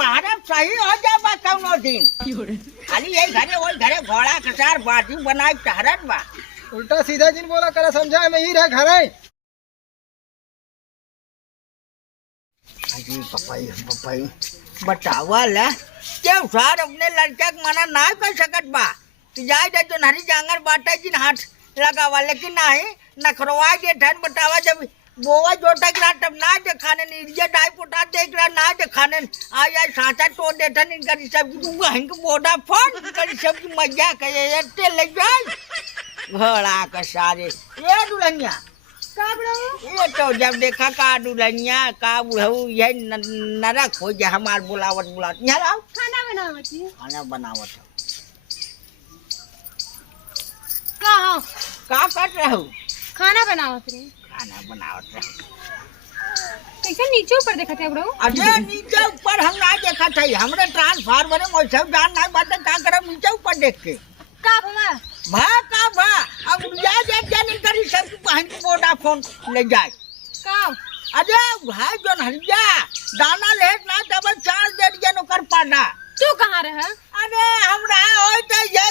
भारत सही हो जाए बा कौनो दिन खाली यही घरे वही घरे घोड़ा कसार बाटी बनाए टहरत बा उल्टा सीधा जिन बोला करा समझा में ही रह घर है। अजी पपाई बतावा ला क्यों सार अपने लड़का के मना ना कर सकत बा कि जाए दे तो नरी जांगर बाटा जिन हाथ लगावा लेकिन नहीं नखरवा के धन बतावा जब बोवा जोटा के तब ना दे खाने निर्जे डाई पोटा देख रहा ना दे खाने आज आज साचा तोड़ देता नहीं करी सब की बहन के बोड़ा फोन करी सब की मजा करे ये ले जाए घोड़ा का सारे ये दुल्हनिया ये तो जब देखा का दुल्हनिया का बुढ़ऊ ये नरक हो जाए हमार बुलावट यहाँ आओ खाना बनावत है खाना बनावट का कर रहे हो खाना बनावत रे खाना बनावट रहे कैसे नीचे ऊपर देखा था बड़ो अरे नीचे ऊपर हम ना देखा था हमरे ट्रांसफार्मर में सब जान नहीं बात का करब नीचे ऊपर देख के का भवा अब जा नहीं करी सब बहन को बोड़ा फोन ले जाए का अरे भाई जो हरिया दाना लेट ना तब चार्ज दे दिया नो कर पाना तू कहाँ रहा अरे हमरा होय त ये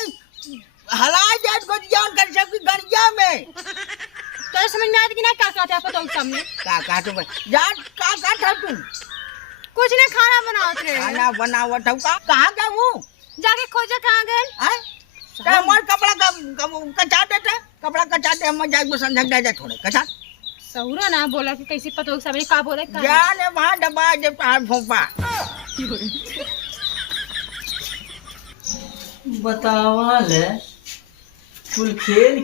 हला जात को जान कर सब की गरिया में तो समझ में आता कि ना क्या कहते हैं पता उस सामने का तो जान का था तू कुछ नहीं खाना बनावत रे खाना बनावत हूं कहां गए वो जाके खोजे कहाँ गए हैं हमार कपड़ा कचा देता कपड़ा कचा दे हम जाए संझक दे थोड़े कचा सौरा ना बोला कि कैसे पता उस सामने का बोले का जाने वहां दबा जब तार भोंपा बतावा ले कुल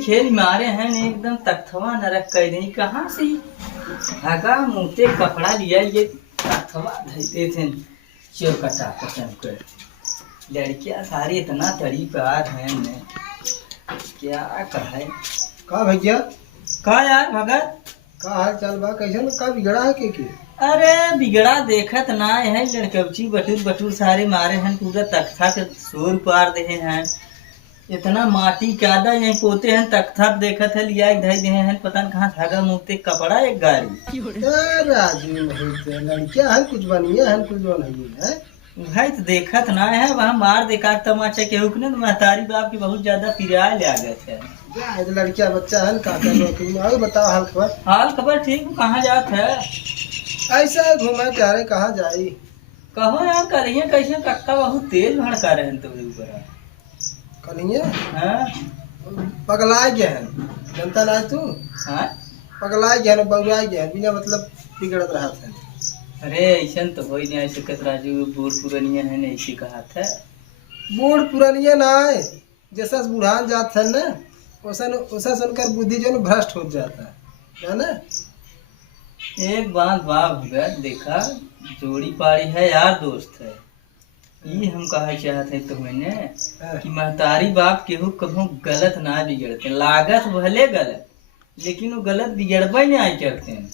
खेल मारे हैं एकदम तख्तवा नरक कर दी कहाँ से धागा मुँहते कपड़ा लिया ये तख्तवा धरते थे चौकटा पचम कर लड़कियां सारी इतना तड़ी प्यार है ने क्या कहे का भैया का यार भगत का हाल चाल बा कैसन का बिगड़ा है के अरे बिगड़ा देखत ना है लड़कवची बटूर सारे मारे हैं पूरा तख्ता के शोर पार दे हैं इतना माटी कादा यहीं पोते हैं तख्ता देखत है लिया धई दे हैं पता न कहाँ धागा मुँहते कपड़ा एक गाड़ी राजू लड़कियां है कुछ बनिया है कुछ जो नहीं है भाई तो देखत ना है वहाँ मार देखा तमाचा के हुक्ने महतारी बाप की बहुत ज्यादा पिराय ले गए थे लड़किया बच्चा है का और बताओ हाल खबर ठीक कहाँ जात है ऐसा घूमे जा रहे कहाँ जाई कहो यार कलिए कैसे कक्का बहुत तेज भड़का रहे हैं तुम्हारे ऊपर कलिए हाँ पगला गया है जनता ना तू हाँ पगला गया है बउरा गया बिना मतलब बिगड़त रहा था अरे ऐसा तो हो ही नहीं ऐसे कत राजू बूढ़ पुरानिया है नहीं ऐसी कहा था बूढ़ पुरानिया ना है जैसा बुढ़ान जात है ना वैसा सुनकर बुद्धि जो भ्रष्ट हो जाता है ना एक बात बाप गया देखा जोड़ी पाड़ी है यार दोस्त है ये हम कहा चाहते तो मैंने कि महतारी बाप केहू कभी गलत ना बिगड़ते लागत भले गलत लेकिन वो गलत बिगड़बे नहीं आई करते हैं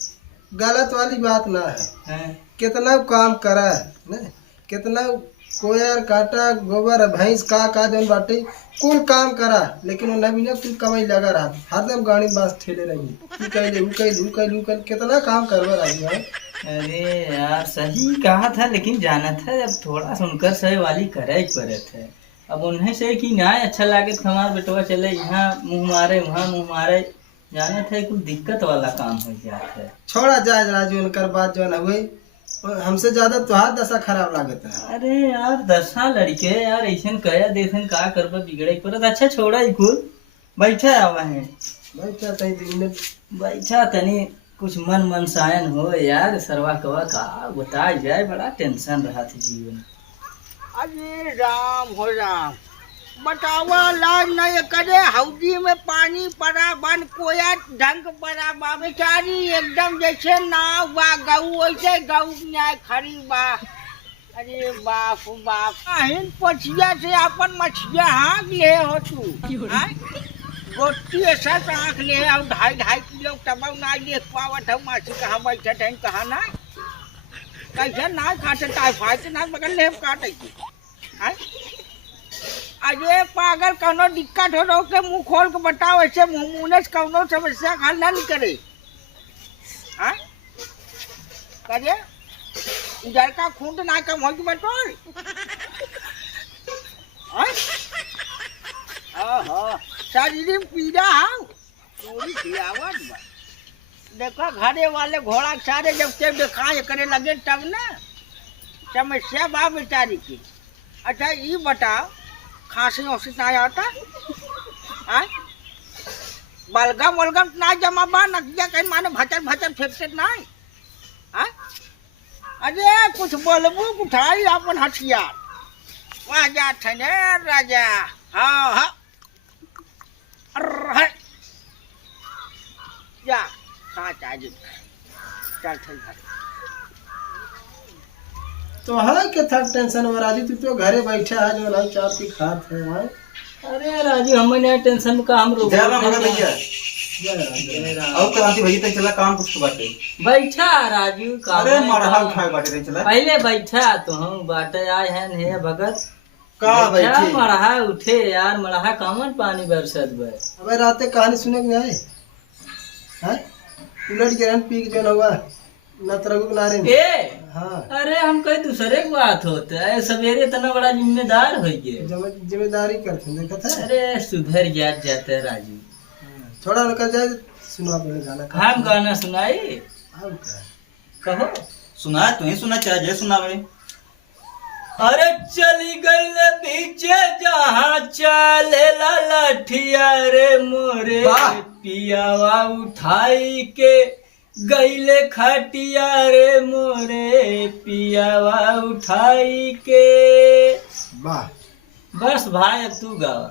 गलत वाली बात ना है कितना काम करा है ना कितना कोयर काटा गोबर भैंस का जन बाटे कुल काम करा लेकिन वो नबी ने कुल कमाई लगा रहा हरदम गाड़ी बास ठेले रही कितना काम करवा रहा है। अरे यार सही कहा था लेकिन जाना था अब थोड़ा सुनकर सही वाली करे पड़े थे अब उन्हें से कि ना अच्छा लागे तो हमारा बेटवा चले यहाँ मुँह मारे वहाँ मुँह मारे जाने थे कुछ दिक्कत वाला काम हो जाता है छोड़ा जाए राजू उनकर बात जो है हुई हमसे ज्यादा तुहार दशा खराब लागत है। अरे यार दशा लड़के यार ऐसा कया देसन का करबा बिगड़े पर अच्छा छोड़ा ही कुल बैठा आवा है बैठा तनी दिन में बैठा तनी कुछ मन सायन हो यार सरवा कवा का बता जाए बड़ा टेंशन रहा था जीवन। अरे राम हो राम बतावा लाज नहीं करे हौदी में पानी पड़ा बन कोया ढंग पड़ा बा बेचारी एकदम जैसे नाव बा गऊ वैसे गऊ न्याय खड़ी बा। अरे बाप हिन पछिया से अपन मछिया हाँक ले हो तू गोटी ऐसा हाँक ले और 2.5 किलो टबा ना देख पावत हम माछी कहाँ बैठे थे कहाँ ना कैसे ना काटे टाइफाइड ना बगल ले काटे अरे पागल कौनो दिक्कत हो रहा के मुंह खोल के बताओ ऐसे मुंह से कौनो समस्या हल ना करे हाँ करे उधर का खून ना कम हो बटोर शरीर पीड़ा हम पूरी खिलावत बा देखो घरे वाले घोड़ा सारे जब से दिखाए करे लगे तब ना समस्या बा बेचारी की। अच्छा ये बताओ खांसी उसी ना आता हाँ बलगम वलगम ना जमा बा नकिया कहीं माने भचर भचर फेंकते नहीं हाँ अरे कुछ बोलबू उठाई अपन हथियार राजा ठने राजा हाँ हाँ अरे जा कहाँ चाहिए चल चल घर तो है के था टेंशन में राजू तू तो घरे बैठा है जो नहीं चाप की खात है भाई। अरे राजू हमने टेंशन का हम रोक जरा मगर भैया और क्रांति भैया तक चला काम कुछ बाटे। बैठा राजू काम अरे है, मरहा काम। उठाए बाटे नहीं चला पहले बैठा तो हम बाटे आए हैं ने भगत का बैठा बैठे मरहा उठे यार मरहा कामन पानी बरसत बे अबे रात कहानी सुने के नहीं है उलट के रन पी के जो हुआ ना तरह को नारे में ए हाँ अरे हम कहीं दूसरे की बात होता है सवेरे इतना बड़ा जिम्मेदार हो गए जिम्मेदारी करते देखा था। अरे सुधर जात जाते हैं राजू थोड़ा निकल जाए सुना पहले गाना हम गाना सुनाई अब क्या कहो सुना तू ही सुना चाहे सुना भाई। अरे चली गई पीछे जहाँ चले लठिया रे मोरे वाह। पियावा उठाई के गईले खटिया रे मोरे पियावा उठाई के। वाह बस भाई अब तू गावा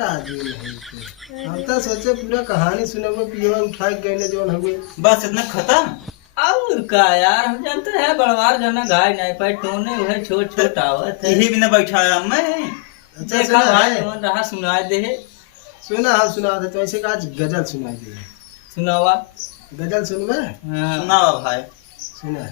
राजू नहीं हम तो सोचे पूरा कहानी सुने वो पियो उठा के गए जो हुए बस इतना खत्म। और का यार हम जानते हैं बड़वार जना गाय नहीं पाई टोने वह छोट छोट आवत है यही बिना बैठाया मैं। अच्छा देखा सुना भाई है कौन रहा सुना दे सुना हम सुना था तो ऐसे का आज गजल सुना दे सुनावा गजल सुनबे हाँ। सुना भाई सुना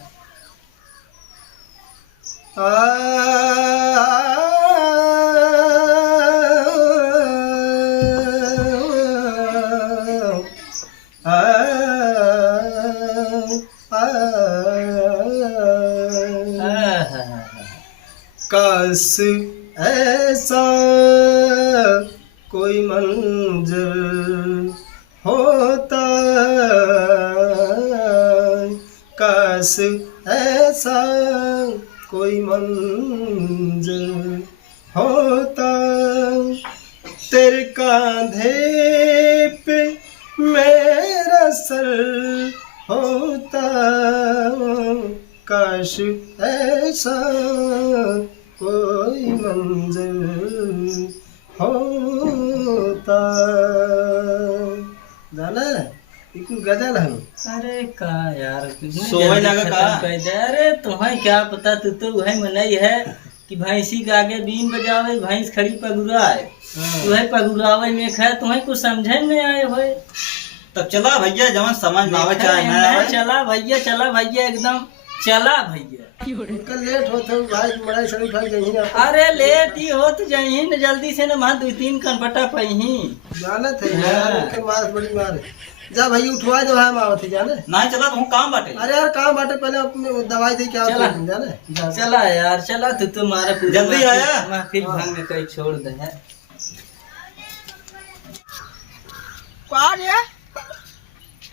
काश ऐसा कोई मंजर होता काश ऐसा कोई मंजर होता तेरे कांधे पे मेरा सर होता काश ऐसा कोई मंजर होता जाना एक गजल है। अरे का यार कितने सोए जल्दी लगा खत्म का? कर दे। अरे तुम्हें क्या पता तू तो वही मनई है कि भैंसी के आगे बीन बजावे भैंस खड़ी पगुराए तुम्हें पगुरावे में खा तुम्हें कुछ समझे में आए होए तब चला भैया जवन समझ में आवे चाहे ना आवे। चला भैया एकदम चला भैया कल लेट होते भाई बड़ा सड़ी भाई यही ना अरे लेट ही हो तो जही न जल्दी से न वहाँ 2-3 कनपटा पही जाना थे यार के मार बड़ी मार जा भाई उठवा दो हम आवत जाने ना चला तो काम बाटे। अरे यार काम बाटे पहले अपने दवाई दे के आओ चला। जाने चला यार चला तू तो मारा पूरा जल्दी आया। महफिल भंग में कहीं छोड़ दे है कौन है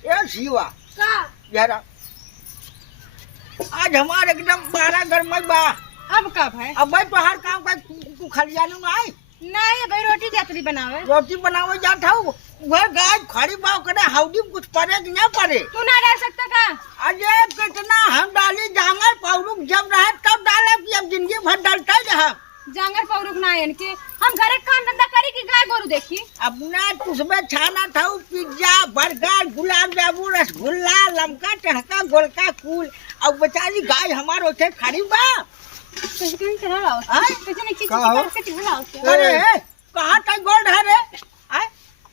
ये शिवा का जरा आज हमारे एकदम 12 घर में बा अब का भाई अब भाई पहाड़ काम का तू खलियान में आई नहीं भाई रोटी जातरी बनावे रोटी बनावे जात हूँ वह गाय खड़ी बाव करे हाउडी कुछ पड़े कि ना पड़े तू ना डाल सकता का अरे कितना हम डाली जांगर पौरुक जब रहे तब डाले कि अब जिंदगी भर डालते रह जांगर पौरुक ना है इनके हम घरे काम धंधा करी कि गाय गोरू देखी अपना तुझमें छाना था पिज्जा बर्गर गुलाब जामुन रसगुल्ला लमका टहका गोलका कूल और बेचारी गाय हमारे उसे खड़ी बा कैसे कहीं चला लाओ हाँ? कैसे नहीं चीज का हो? से चला लाओ अरे कहाँ तक गोल्ड है रे आय?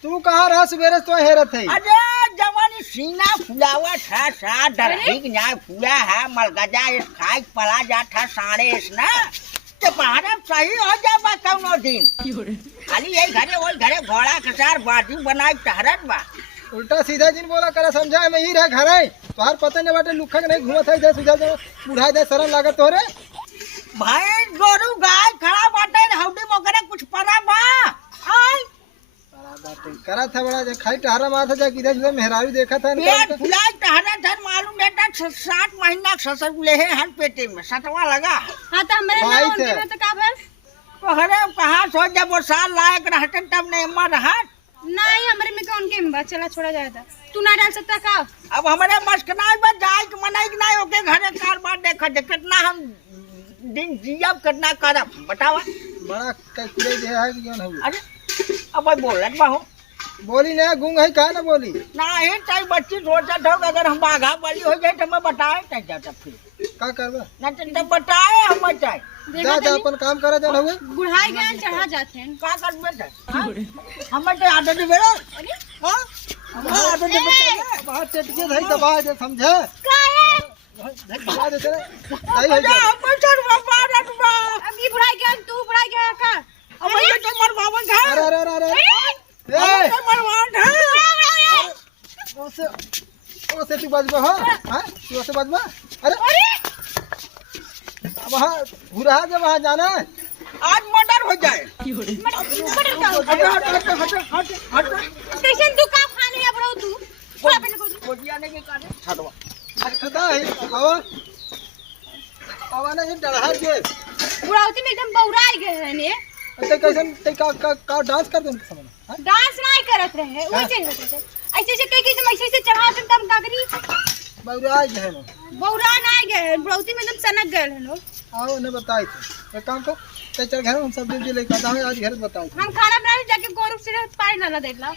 तू कहाँ रहा सवेरे तो हेरत है अरे जवानी सीना फुलावा था सा डरहिक न्याय फुला है मलगजा इस खाई पला जा था साढ़े इस ना तो पहाड़ सही हो जा बा कौनो दिन खाली यही घरे घोड़ा कसार बाटी बनाई टहरत बा उल्टा सीधा जिन बोला करा समझा मैं ही रह घर है तोहार पता नहीं बाटे लुखा के नहीं घूमत है जैसे उधर बुढ़ा दे शरण लागत तोरे। भैंस गोरू गाय खड़ा बाटे हौडी मोकरे कुछ पड़ा बा आई बाटे करा था बड़ा खाली टहरा माथा जा किधर जो मेहरारू देखा था पेट फुलाए टहरा धर मालूम बेटा 7 महीना ससुर ले है हर पेटे में सटवा लगा। हाँ तो हमारे भाई ना उनके थे। में तो का भर तो हरे कहाँ सो जब वो साल लायक रहते तब ने अम्मा रहा। नहीं हमारे में कौन के में चला छोड़ा जाया था तू ना डाल सकता का। अब हमारे मस्कनाई बस जाए कि मनाई कि नहीं ओके घरे कारबार देखा जे कितना हम दिन जियब कितना करब बतावा। बड़ा ककुरे जे है कि कौन है अरे अब भाई बोलत बाहू बोली ना गूंग है का ना बोली नहीं चाहे बच्ची सोचत हो अगर हम बाघा वाली हो जाए तो मैं बताए नहीं जाता फिर का करबा ना तो बताए हम चाहे जा जा अपन काम करा जा हुए बुढ़ाई गए चढ़ा जाते हैं। का कर बेटा हमें तो आदत बेरो हां हमें आदत बेटा बहुत चटके धई दबा दे समझे दबा दे तेरे सही हो जा हम चल बाबा रटवा अभी बुढ़ाई गए तू बुढ़ाई गया का। अब ये तो मर बाबा था अरे अरे अरे अरे ए मरवान है ओसे तू बजबा हां तू ओसे बजबा अरे अब वहां भूरा जब वहां जाना है आज मर्डर हो जाए मटर का हट स्टेशन तू का खाने या बड़ो तू थोड़ा पहले को कोटिया ने के काटे छड़वा खता है आवा आवा ना ये डरहा के बुढ़ावती में एकदम बौराई गए हैं ने। ते कैसन ते का डांस कर दे समझ हां डांस नहीं करत रहे वैसे होते थे ऐसे से कई तुम ऐसे से चढ़ा तुम कम का करी बौरा है ना बौरा नहीं गए बुढ़ावती में एकदम सनक गए हैं लोग। आओ ने बताई थे एक काम कर ते चल घर हम सब दिन लेके आता हूं आज घर बताई हम खाना बनाने जाके गोरू से पानी डाला देला